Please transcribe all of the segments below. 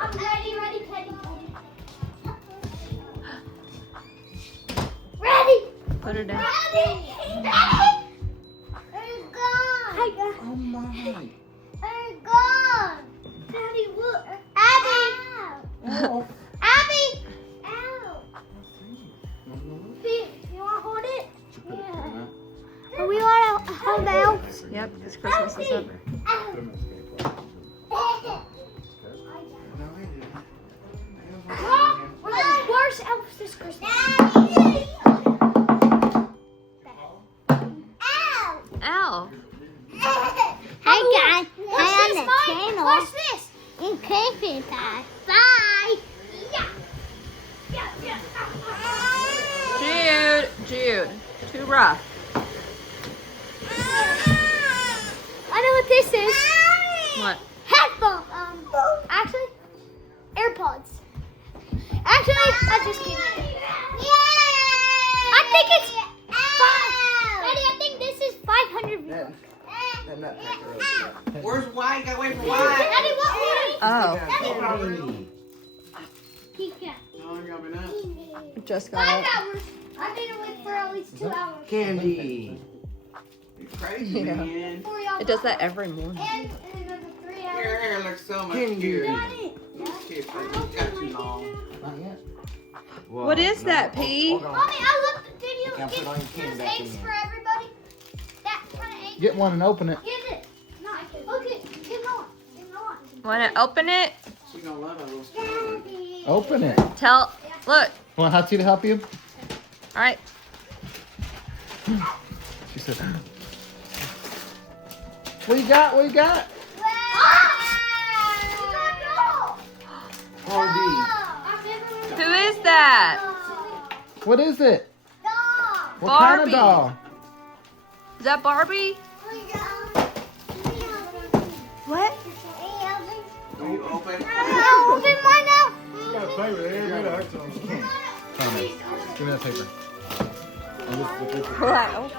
I'm ready, Teddy. Ready. Put her down. Ready. They're gone. Oh my. They're gone. Daddy, look. Abby. Oh. Abby. Ow. Pete, you want to hold it? Yeah. Are we want to hold elves? Yep, this Christmas is over. We're the worst elves this Christmas. Ow. Hi guys, hi on the channel. Watch this. In Christmas time. Bye. Yeah. Jude, too rough. I know what this is. What? Headphones. Actually, AirPods. Actually, I'm just kidding. I think it's Daddy, I think this is 500 views. Where's Wyatt? Got away from Daddy, Wyatt. what Oh, just got 5 up. hours. I need to wait for at least 2 hours. Candy. You crazy, Yeah. man. For y'all It does that every morning. And another 3 Your hours. hair looks so much Candy. cuter. Daddy. Cute, but you got too long. Not yet. What is that, P? Hold on. Mommy, I looked. Did you Can't get put all your candy there's back in eggs there. for everybody? That kind of egg. Get one and open it. Get it. No, I can. Okay, keep going. Keep going. Want to open it? She gonna love it. Little spoon. Daddy. Open it. Look. Want Hachi to help you? All right. She said. What you got? What you got? Barbie. Who is that? What is it? Dog. What kind of Barbie. doll? Is that Barbie? What? Will you open? Open mine now. Give me that paper. Wow.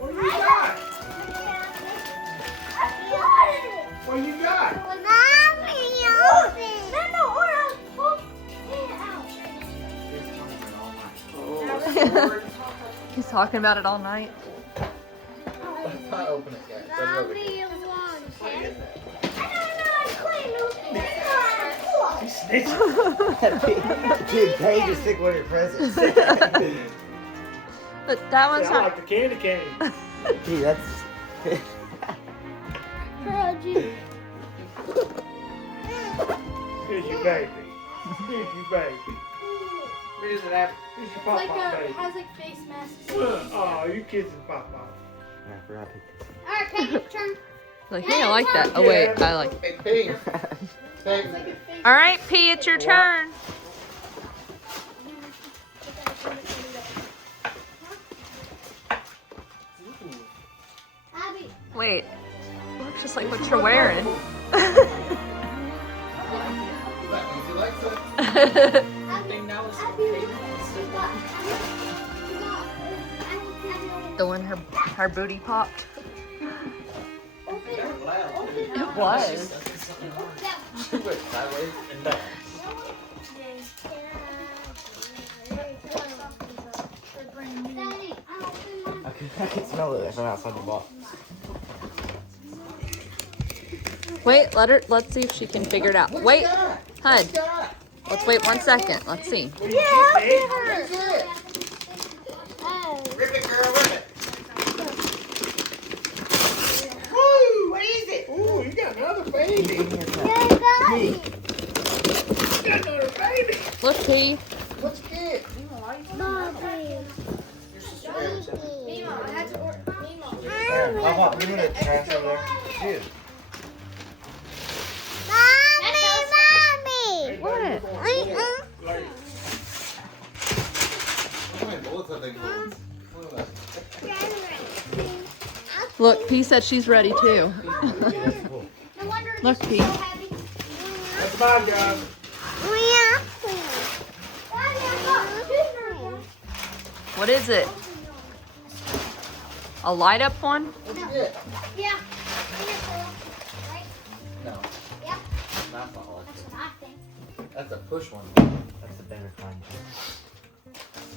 What you got? What you got? Oh, He's talking about it all night. Let's not open it yet. Dude, Paige just took one of your presents. But that one's I not. like the candy cane. Dude, that's. Here's your baby. Here's your baby. Where's it at? Here's your pop-pop baby. has like face masks. Oh, you kissing pop-pop. I forgot to pick this. Alright, Peggy, turn. Like, hey, I like that. Oh wait, I like. Hey, Pete. Hey. All right, P, it's your turn. Abby. Wait, looks just like what you're wearing. The one her booty popped. It was. I can smell it from outside the box. Wait, let's see if she can figure it out. Wait, hun. Let's wait 1 second. Let's see. Rip it, girl, rip it. Woo! What is it? Ooh, you got another baby. You got another baby. Look, P. What's it? I want me to trash over there. Dude. What? Look, P said she's ready too. Look, P. That's my job. What is it? A light up one? What's it? Yeah. No. Yeah. That's not like it. That's a push one. That's the better kind.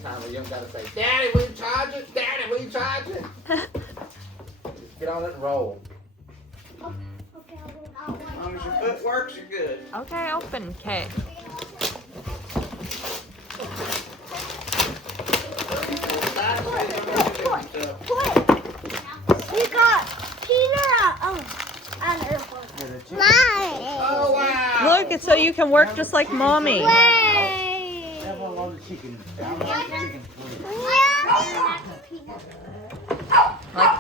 Time where you don't gotta say, Daddy, will you charge it? Daddy, will you charge it? Just get on it and roll. As long as your foot works, you're good. Okay, open. Okay. You got Peter. Oh, wow. Look, it's so you can work just like mommy. Way. Have a lot of chicken. I love chicken.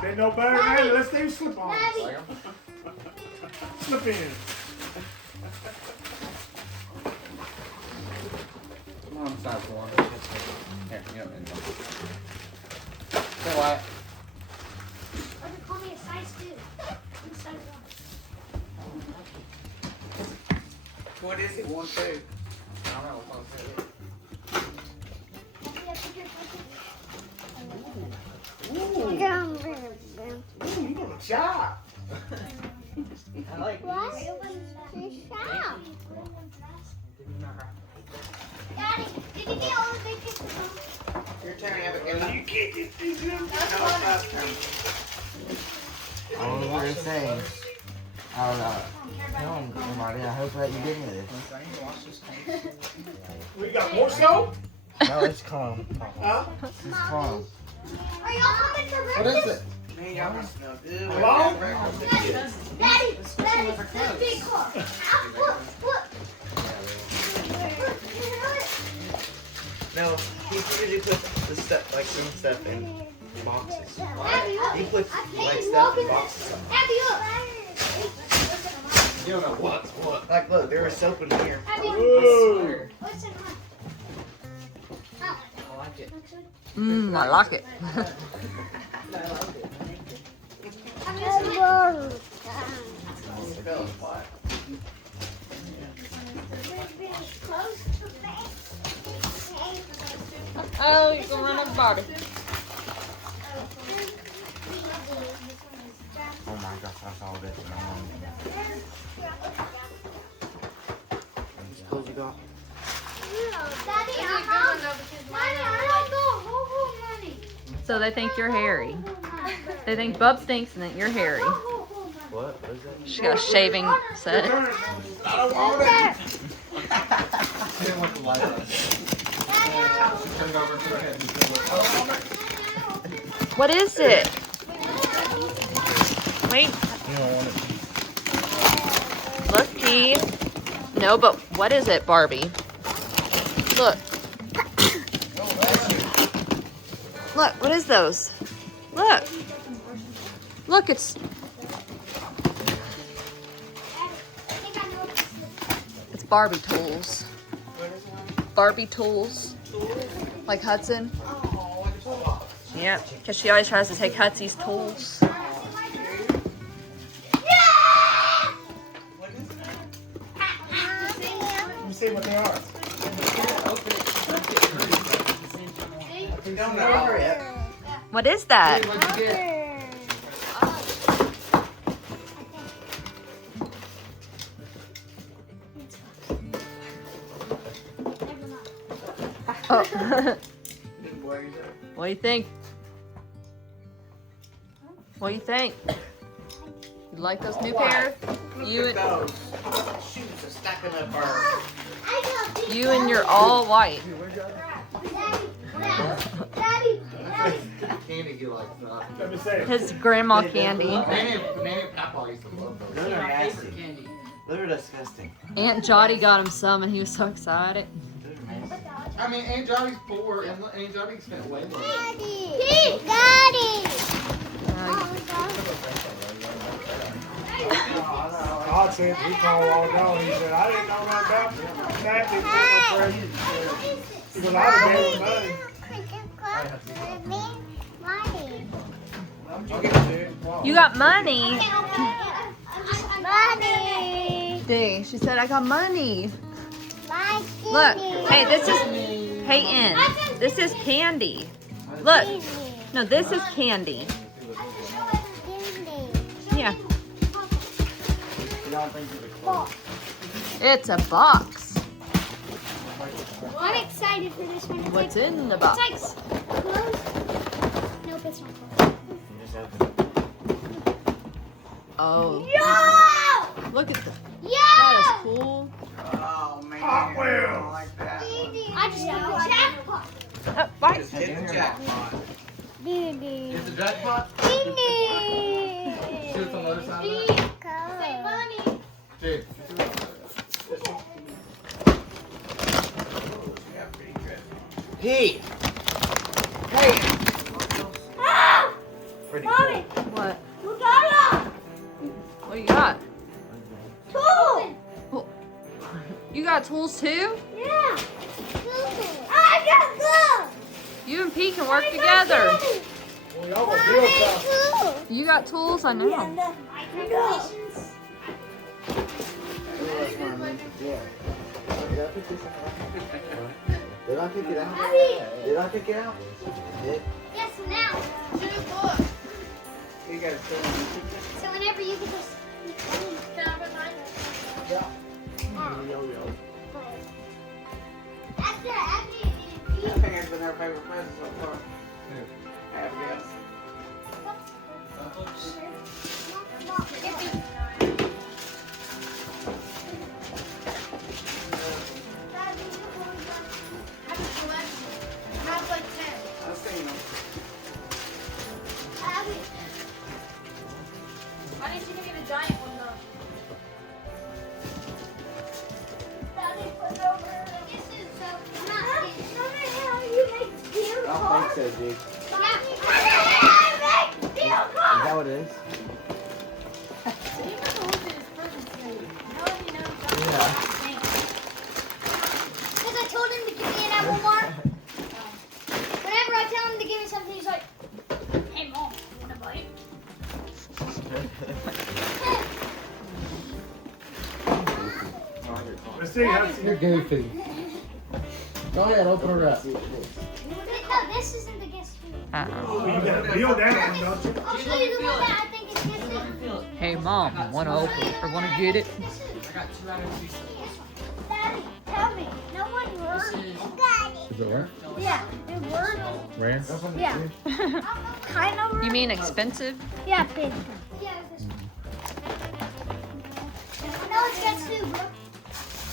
There's no better than that. Let's do slip on. Like 'em? Slip in. Come on, size one. Here, you know, and say what? Call me a size 2. What is it? 1, 2. I don't know what's on the Ooh, you gonna chop. I like What? Daddy, did you get all the bacon? Your turn, Abigail. You get this thing up. I don't know what it's saying. I don't know. Tell him, Marty, I hope that you get me this. We got more soap? No, it's calm. Huh? It's calm. Are y'all coming for What breakfast? is it? Man, y'all must know. Hello? Daddy, this big car. Look. No, he usually puts the stuff, like some stuff in boxes. He puts like stuff in boxes. Abby, look. You don't know what's what. Like, look, there was soap in here. Abby, Whoa. what's in mine? I like it. I like it. Spell is quiet. Oh, you can run up Barbie. Oh my gosh, I saw this. Suppose you got. Daddy, I don't know. Money. So they think you're hairy. They think Bub stinks and that you're hairy. What? What is that? She got a shaving set. I don't want it. She didn't want the light on. Turn it over to her head. What is it? Wait. You don't want it. Look, P. No, but what is it, Barbie? Look. Look, what is those? Look. Look, it's Barbie tools. Barbie tools. Like Hudson. Yep, because she always tries to take Hudson's tools. Let me see what they are. Don't know yet. What is that? What'd you get? Oh. What do you think? What do you think? You like those new pair? You and Those shoes are stacking up our. you and your all white. Daddy. Candy you like. Let me see it. His grandma candy. Nanny and Papa used to love those. Those are nasty. Those are disgusting. Aunt Jotty got him some and he was so excited. Those are nasty. I mean, Aunt Johnny's poor, and Aunt Johnny spent way more. Daddy. God said he called all down. He said, I didn't know that about that. He goes, I'd have gave him money. You got money? Money. D. She said I got money. My Look. kitty. Hey, this is hey N. This is candy. Look. No, this is candy. Yeah. You don't think it's a clothes. It's a box. I'm excited for this one. It's What's like, in the box? It's like closed. Nope, it's not closed. Oh. Yo! Look at that. Yo! That is cool. Oh man. Hot Wheels. I like that. I just got the jackpot. Oh, right. Just hit the jackpot. Dee. Hit the jackpot. Dee. See what's on the other side of that? Say money. Dude. Hey. Hey. Ah! Pretty Mommy, What? look at What you got? Tool. You got tools too? Yeah. I got glue. You and Pete can work together. Well, y'all gonna build something. You got tools? I know. Congratulations. Yeah. Did I pick it out? Abby. Did I pick it out? Yes, now. You got it. So whenever you get this. Yeah. After Abby and Pete. I think it's been our favorite present so far. Abigail. I've seen them. Why didn't you get a giant one though? I don't think so, Jake. Is that what it is? Yeah. Because I told him to give me an apple bar. Whenever I tell him to give me something, he's like, "Hey, Mom, you want a bite?" Let's see, Hudson. You're goofy. Go ahead, open her up. No, this isn't the guest food. You gotta build that one, don't you? I'll show you the one that I think is guest food. Hey, Mom, want to open or want to get it? Daddy, tell me. No one works. Is it rare? Yeah, it works. Rare? Yeah. Kind of. You mean expensive? Yeah, big. Yeah, this one. No, it's guest food, bro.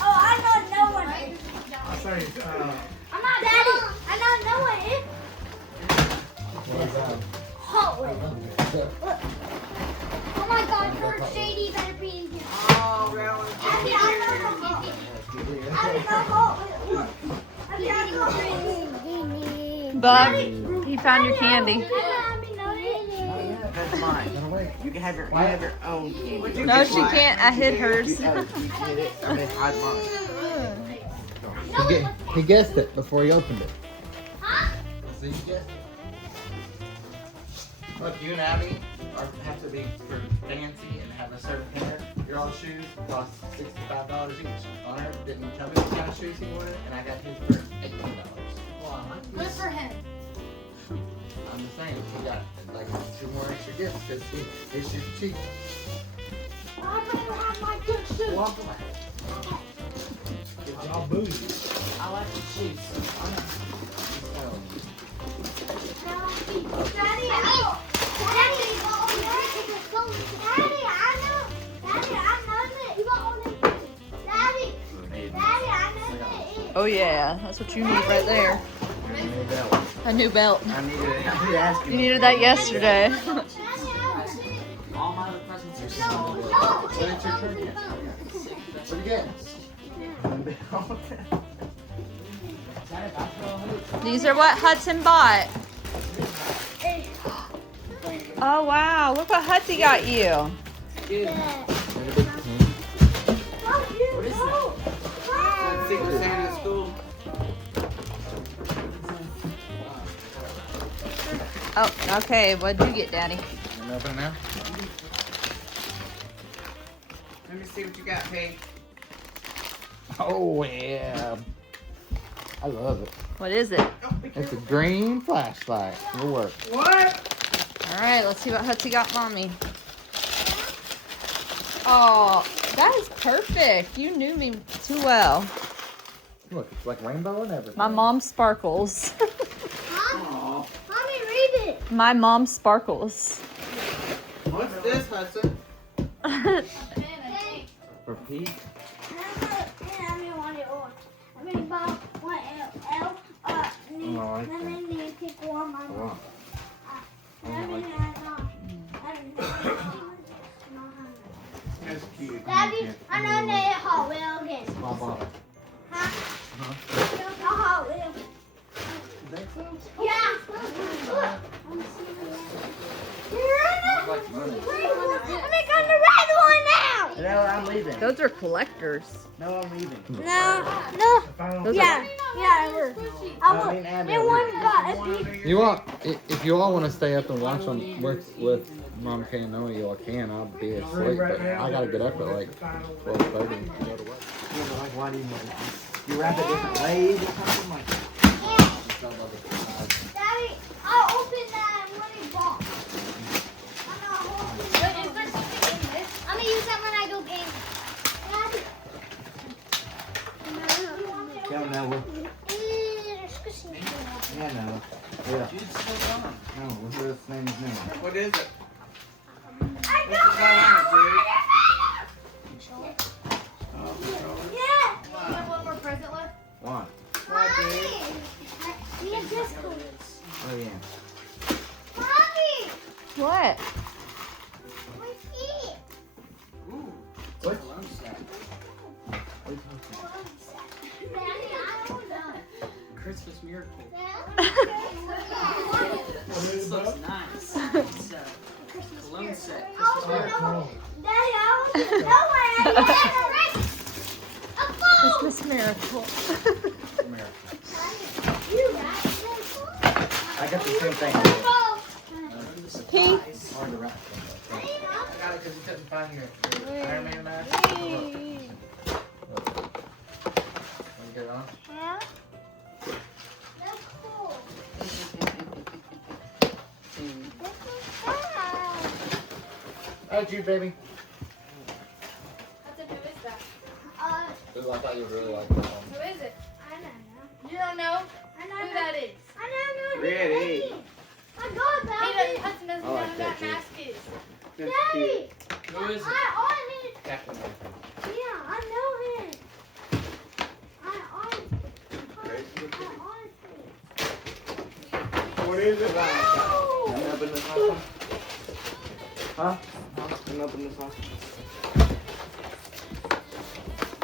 Oh, I know no one is. I say, I'm not Daddy. I know no one is. Hot Wheels. Look. Oh my God, Kurt Shady better be in here. Oh, really? Abby, I know no Hot Wheels. Abby, no Hot Wheels. Abby, I know Hot Wheels. Bub, he found your candy. Abby, no it. That's mine. You can have your own. No, she can't. I hid hers. You get it. I mean, hide mine. He guessed it before he opened it. Huh? So you guessed it. Look, you and Abby have to be for fancy and have a certain pair. Your old shoes cost $65 each. Honor didn't tell me what kind of shoes he wanted, and I got his for $18. Good for him. I'm just saying, he got like 2 more extra gifts because his shoes are cheap. I'm gonna have my good shoes. Walk away. I'll booty. I like the shoes. Daddy, I know. Daddy, I know. Daddy, I know that. You got all them. Daddy, I know that. Oh yeah, that's what you need right there. A new belt. I needed it. I need to ask You needed that yesterday. All my other presents are small. But it's your turn yet. What do you get? These are what Hudson bought. Oh wow, look what Hudson got you. What is that? Secret Santa at school. Oh, okay, what'd you get, Daddy? Can you open it now? Let me see what you got, Pete. Oh yeah. I love it. What is it? It's a green flashlight. It'll work. What? All right, let's see what Hudson got Mommy. Oh, that is perfect. You knew me too well. Look, it's like rainbow and everything. My mom sparkles. Huh? Mommy, read it. My mom sparkles. What's this, Hudson? For Pete? That's cute. Daddy, I know they Hot Wheel again. Baba. Huh? A Hot Wheel. Think so? Yeah. Like money. Let me come the red one now. No, I'm leaving. Those are collectors. No, I'm leaving. No. Those Yeah. Yeah, we're. I No, will. me and Abby And are one leaving. got a big. You want, if you all want to stay up and watch them with Mom K and Noah, you all can. I'll be asleep, but I gotta get up at like 12:30 and go to work. Like, why do you wrap it different ways or something? Like, Daddy, I'll open that money box. I'm not holding Wait, is there something in this? I'm gonna use that when I go game. Daddy. tell Noah. There's cushions. Yeah, Noah. Yeah. No, what's his name's Noah? What is it? I What's going Yeah. You have one more present left? One. Mommy. We have dress codes. Oh, yeah. Mommy. What? My feet. What? Daddy, I don't know. Christmas miracle. Daddy. This looks nice. It's a cologne set. Christmas miracle. Daddy, I want to know where I am. A phone. Christmas miracle. You right? I got the same thing. Pete. Hard to wrap. I got it because you couldn't find your Iron Man mask. Want to get it on? Yeah. That's cool. That's you, baby. Hudson, who is that? Ooh, I thought you would really like that one. Who is it? I don't know. You don't know I who don't know. that is? I don't know. Ready. I got He Daddy. doesn't, Hudson doesn't I know like who that, that mask is. Daddy. Who is it? I on it. Captain America. Yeah, I know him. I on it. What is it? No. Can you open this one? Huh? Can you open this one?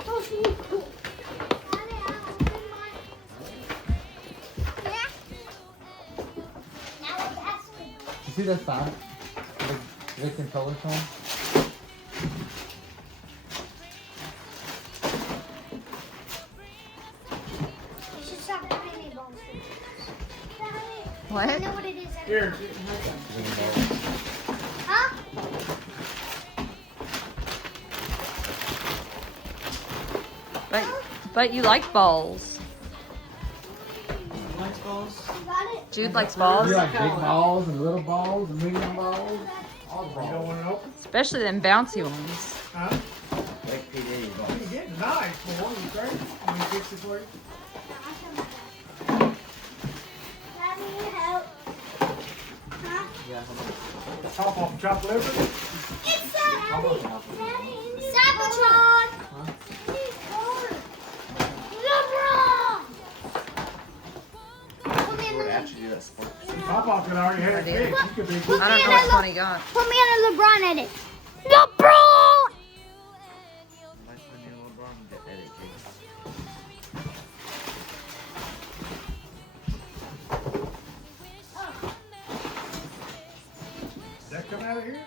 Oh, she's cool. Daddy, I open mine. Yeah. Now it's asking. You see this sign? The controller sign? You should stop putting me bombs. Daddy. I What? know what it is. Here. Huh? But you like balls. Lunch balls? You got it? Jude likes balls, You like big balls and little balls and medium balls? All You don't balls. want to open? especially them bouncy ones. Huh? Like PD. You get nice for one. You crazy? Let me fix it for you. Daddy, help. Huh? Yeah, Top off chopped liver. It's Cybertron. LeBron. Put me in Lord, the. after you do that sport. Top off could already have it fixed. You could be good. I don't know which one he got. Put me in a LeBron edit. LeBron. Like when you're LeBron, you get edit, Does that come out of here?